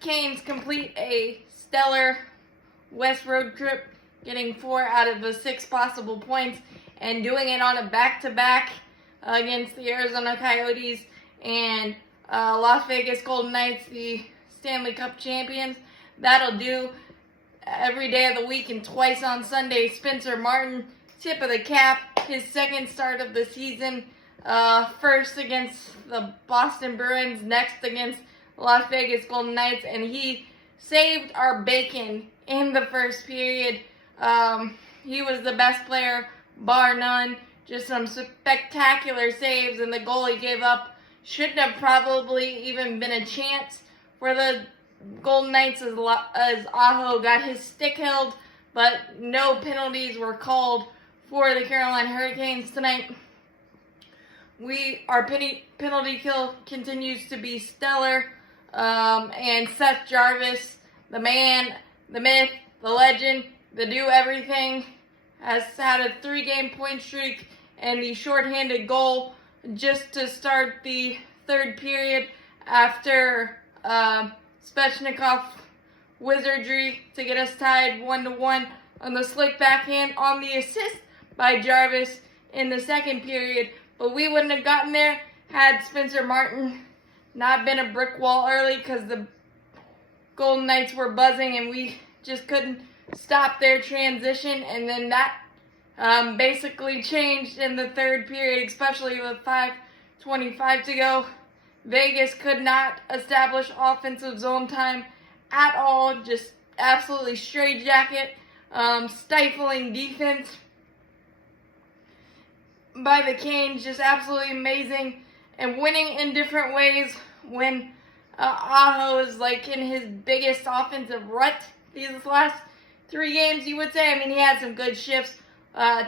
Canes complete a stellar West road trip, getting 4 out of the 6 possible points and doing it on a back-to-back against the Arizona Coyotes and Las Vegas Golden Knights, the Stanley Cup champions. That'll do every day of the week and twice on Sunday. Spencer Martin, tip of the cap, his second start of the season. First against the Boston Bruins, next against Las Vegas Golden Knights, and he saved our bacon in the first period. He was the best player, bar none. Just some spectacular saves, and the goal he gave up shouldn't have probably even been a chance for the Golden Knights as Aho got his stick held, but no penalties were called for the Carolina Hurricanes tonight. Our penalty kill continues to be stellar, and Seth Jarvis, the man, the myth, the legend, the do-everything, has had a 3-game point streak and the shorthanded goal just to start the third period after Svechnikov wizardry to get us tied 1-1 on the slick backhand on the assist by Jarvis in the second period. But we wouldn't have gotten there had Spencer Martin not been a brick wall early, because the Golden Knights were buzzing and we just couldn't stop their transition. And then that basically changed in the third period, especially with 5:25 to go. Vegas could not establish offensive zone time at all. Just absolutely straitjacket, stifling defense by the Canes, just absolutely amazing, and winning in different ways when Aho is like in his biggest offensive rut these last 3 games, you would say. I mean, he had some good shifts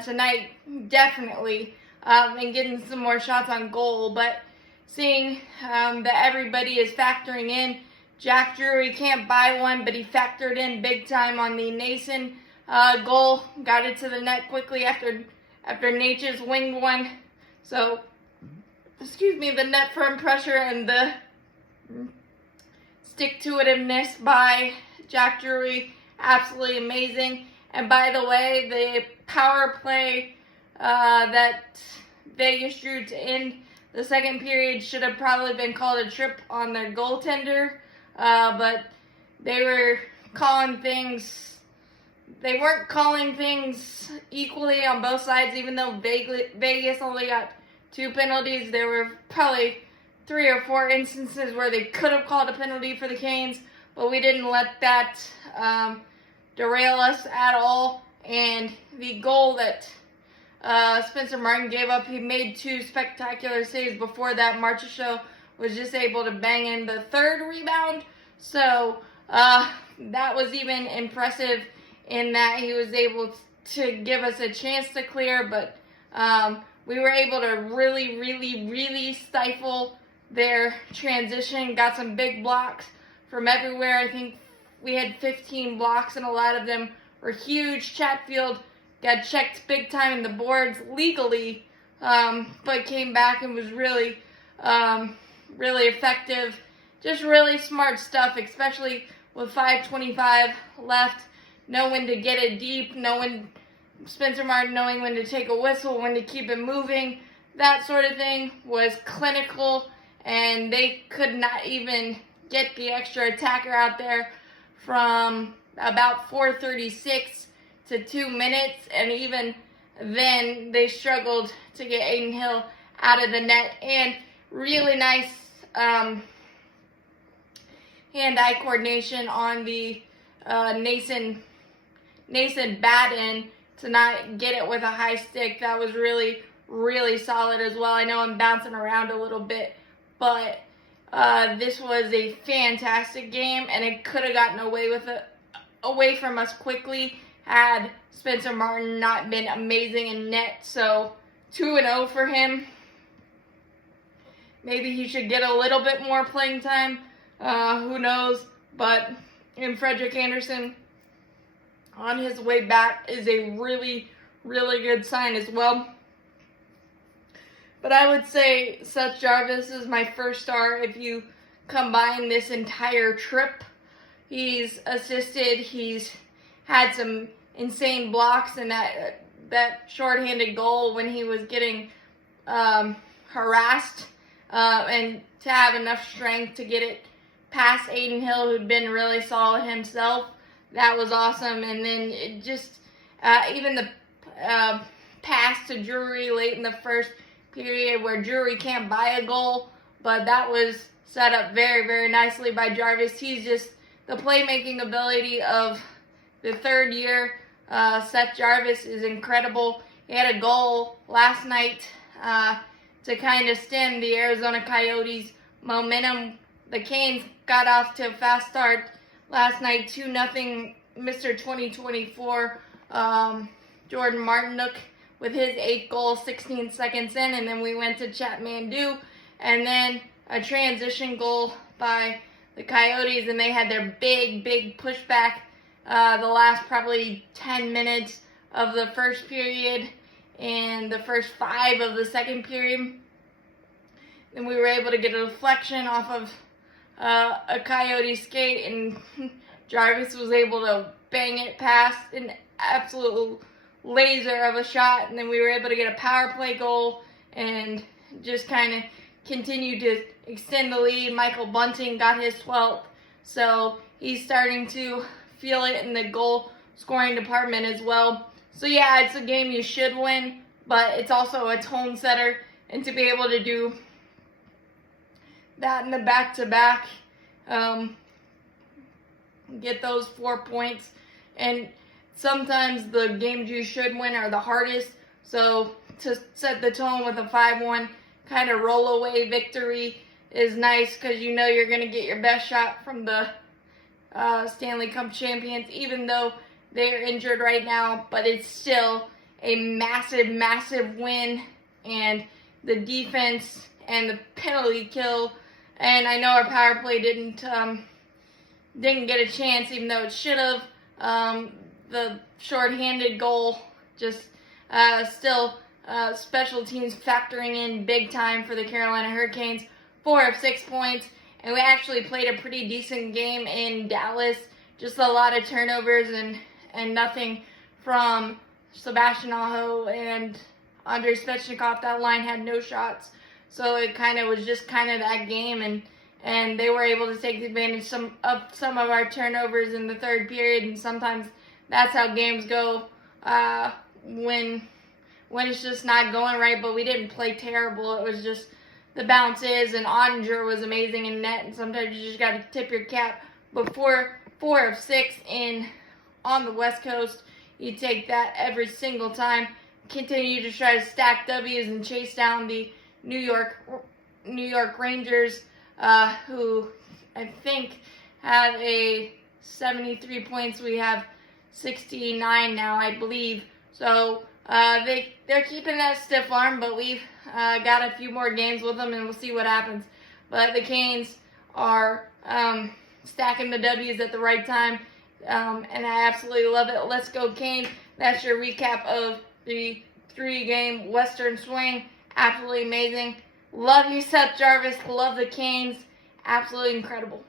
tonight, definitely, and getting some more shots on goal, but seeing that everybody is factoring in. Jack Drury can't buy one, but he factored in big time on the Nason goal, got it to the net quickly after Natchez winged one. So, the net firm pressure and the stick-to-itiveness by Jack Drury, absolutely amazing. And by the way, the power play that Vegas drew to end the second period should have probably been called a trip on their goaltender, but they were calling things. They weren't calling things equally on both sides, even though Vegas only got 2 penalties. There were probably 3 or 4 instances where they could have called a penalty for the Canes, but we didn't let that derail us at all. And the goal that Spencer Martin gave up, he made 2 spectacular saves before that. Marchessault was just able to bang in the third rebound, so that was even impressive in that he was able to give us a chance to clear, but we were able to really stifle their transition. Got some big blocks from everywhere. I think we had 15 blocks, and a lot of them were huge. Chatfield got checked big time in the boards legally, but came back and was really effective. Just really smart stuff, especially with 5:25 left. Know when to get it deep, Spencer Martin knowing when to take a whistle, when to keep it moving, that sort of thing was clinical, and they could not even get the extra attacker out there from about 4:36 to 2 minutes, and even then they struggled to get Aiden Hill out of the net. And really nice hand-eye coordination on the Nason bat-in to not get it with a high stick. That was really solid as well. I know I'm bouncing around a little bit, but this was a fantastic game, and it could have gotten away from us quickly had Spencer Martin not been amazing in net. So 2-0 for him. Maybe he should get a little bit more playing time. Who knows? But Frederik Andersen on his way back is a really good sign as well. But I would say Seth Jarvis is my first star if you combine this entire trip. He's assisted. He's had some insane blocks, and that shorthanded goal when he was getting harassed, and to have enough strength to get it past Aiden Hill, who'd been really solid himself. That was awesome. And then it just, even the pass to Drury late in the first period where Drury can't buy a goal, but that was set up very, very nicely by Jarvis. He's just the playmaking ability of the third year. Seth Jarvis is incredible. He had a goal last night to kind of stem the Arizona Coyotes' momentum. The Canes got off to a fast start last night, 2-0, Mr. 2024, Jordan Martinook with his 8th goal 16 seconds in, and then we went to Chatmandu, and then a transition goal by the Coyotes, and they had their big pushback the last probably 10 minutes of the first period and the first 5 of the second period. Then we were able to get a deflection off of a Coyote skate, and Jarvis was able to bang it past an absolute laser of a shot, and then we were able to get a power play goal and just kind of continue to extend the lead. Michael Bunting got his 12th, so he's starting to feel it in the goal scoring department as well. So yeah, it's a game you should win, but it's also a tone setter, and to be able to do that in the back-to-back, get those 4 points. And sometimes the games you should win are the hardest, so to set the tone with a 5-1 kind of roll-away victory is nice, because you know you're going to get your best shot from the Stanley Cup champions, even though they're injured right now. But it's still a massive win, and the defense and the penalty kill, and I know our power play didn't get a chance, even though it should have. The shorthanded goal, just still special teams factoring in big time for the Carolina Hurricanes. 4 of 6 points, and we actually played a pretty decent game in Dallas. Just a lot of turnovers and nothing from Sebastian Aho and Andrei Svechnikov. That line had no shots, so it kind of was just kind of that game, and they were able to take advantage of some of our turnovers in the third period, and sometimes that's how games go when it's just not going right. But we didn't play terrible. It was just the bounces, and Ottinger was amazing in net, and sometimes you just got to tip your cap. But 4 of 6 on the West Coast, you take that every single time. Continue to try to stack W's and chase down the New York Rangers, who I think have a 73 points. We have 69 now, I believe. So they're keeping that stiff arm, but we've got a few more games with them, and we'll see what happens. But the Canes are stacking the W's at the right time, and I absolutely love it. Let's go Canes. That's your recap of the 3-game Western Swing. Absolutely amazing. Love you, Seth Jarvis. Love the Canes. Absolutely incredible.